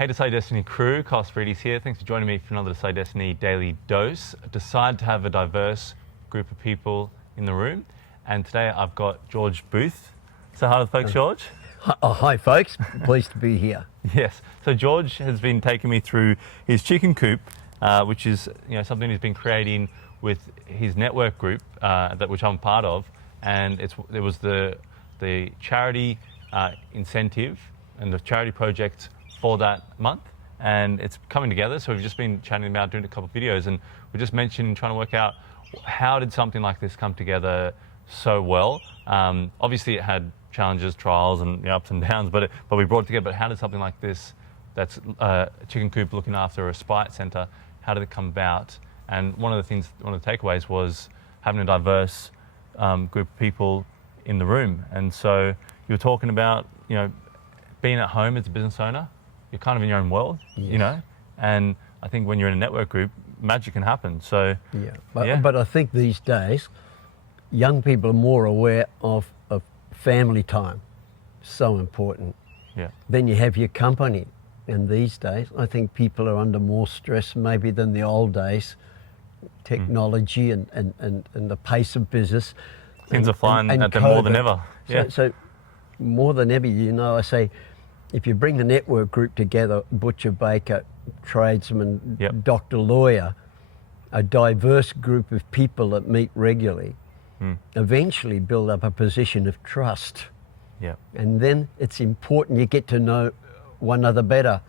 Hey Decide Destiny crew, Carl Spreedy's here. Thanks for joining me for another Decide Destiny Daily Dose. I decided to have a diverse group of people in the room, and today I've got George Booth. So hi to the folks, George. Hi folks, pleased to be here. Yes, so George has been taking me through his chicken coop, which is something he's been creating with his network group, which I'm part of, and it was the charity incentive and the charity project for that month, and it's coming together. So we've just been chatting about doing a couple of videos, and we just mentioned trying to work out how did something like this come together so well. Obviously it had challenges, trials and ups and downs, but we brought it together. But how did something like this, that's a chicken coop looking after a spite center, how did it come about? And one of the takeaways was having a diverse group of people in the room. And so you were talking about being at home as a business owner, you're kind of in your own world, Yes. and I think when you're in a network group, magic can happen. So But I think these days, young people are more aware of family time. So important. Yeah. Then you have your company, and these days, I think people are under more stress maybe than the old days. Technology and the pace of business. Things are flying and at them more than COVID. ever. So more than ever, I say, if you bring the network group together, butcher, baker, tradesman, doctor, lawyer, a diverse group of people that meet regularly, eventually build up a position of trust. Yeah. And then it's important you get to know one another better.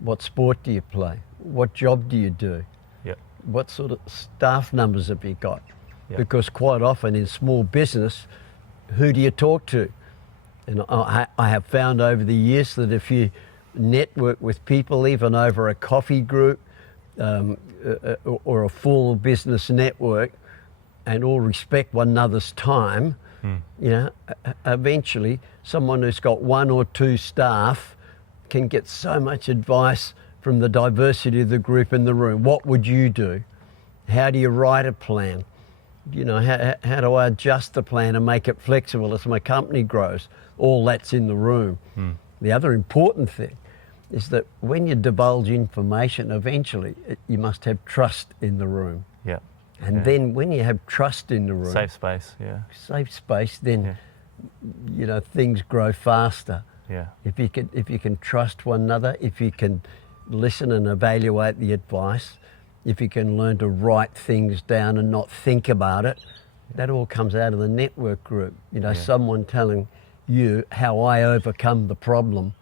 What sport do you play? What job do you do? Yeah. What sort of staff numbers have you got? Yeah. Because quite often in small business, who do you talk to? And I have found over the years that if you network with people, even over a coffee group or a full business network, and all respect one another's time, eventually someone who's got one or two staff can get so much advice from the diversity of the group in the room. What would you do? How do you write a plan? How do I adjust the plan and make it flexible as my company grows? All that's in the room. The other important thing is that when you divulge information, eventually you must have trust in the room. Yeah. And then when you have trust in the room, Safe space. then things grow faster. Yeah. If you can trust one another, if you can listen and evaluate the advice, if you can learn to write things down and not think about it, that all comes out of the network group. Someone telling you how I overcome the problem.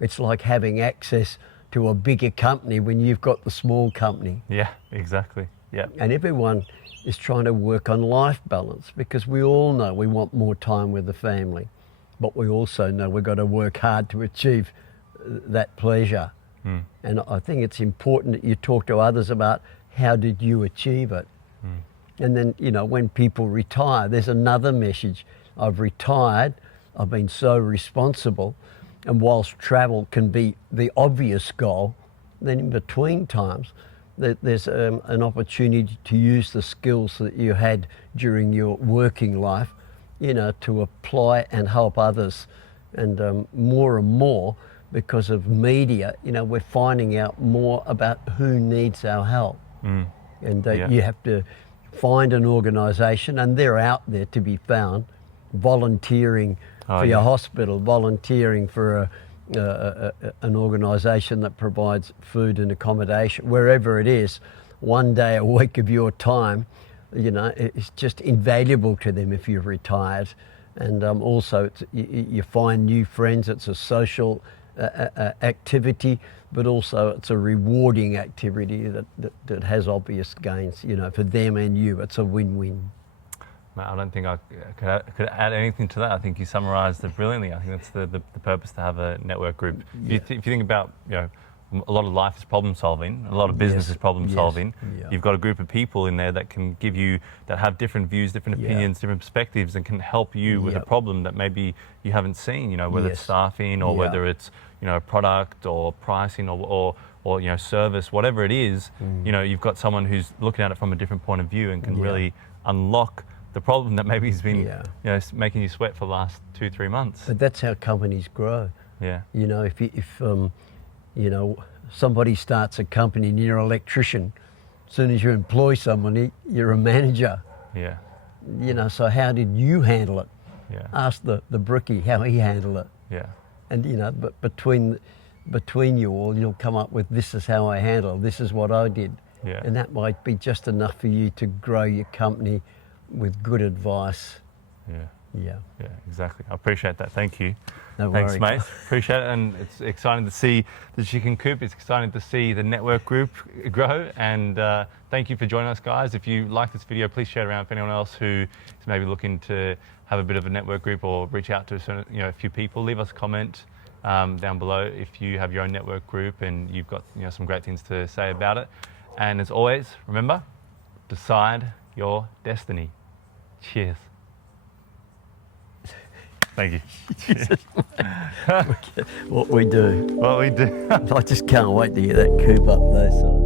It's like having access to a bigger company when you've got the small company. Yeah, exactly. Yeah. And everyone is trying to work on life balance, because we all know we want more time with the family, but we also know we've got to work hard to achieve that pleasure. And I think it's important that you talk to others about how did you achieve it. And then, when people retire, there's another message. I've retired, I've been so responsible, and whilst travel can be the obvious goal, then in between times, there's an opportunity to use the skills that you had during your working life, to apply and help others. And more and more, because of media, we're finding out more about who needs our help. And you have to find an organisation, and they're out there to be found, volunteering for your hospital, volunteering for an organisation that provides food and accommodation, wherever it is. 1 day a week of your time, it's just invaluable to them if you're retired. And also you find new friends. It's a social activity, but also it's a rewarding activity that has obvious gains, for them and you. It's a win-win. I don't think I could add anything to that. I think you summarised it brilliantly. I think that's the purpose to have a network group. If you think about, a lot of life is problem solving, a lot of business is problem solving. You've got a group of people in there that can give you, that have different views, different opinions, different perspectives, and can help you with a problem that maybe you haven't seen, whether it's staffing or whether it's, product or pricing or service, whatever it is, you've got someone who's looking at it from a different point of view and can really unlock the problem that maybe has been making you sweat for the last 2-3 months. But that's how companies grow. Yeah. If You know, somebody starts a company and you're an electrician. As soon as you employ somebody, you're a manager. Yeah. You know, so how did you handle it? Yeah. Ask the brookie how he handled it. Yeah. And, you know, but between you all, you'll come up with, this is how I handle it, this is what I did. Yeah. And that might be just enough for you to grow your company with good advice. Yeah. Yeah. Yeah, exactly. I appreciate that. Thank you. No Thanks, worries. mate. Appreciate it. And it's exciting to see the Chicken Coop. It's exciting to see the network group grow. And thank you for joining us, guys. If you like this video, please share it around for anyone else who is maybe looking to have a bit of a network group or reach out to a few people. Leave us a comment down below if you have your own network group and you've got some great things to say about it. And as always, remember, decide your destiny. Cheers. Thank you. What we do. What we do. I just can't wait to get that Coop up there. So.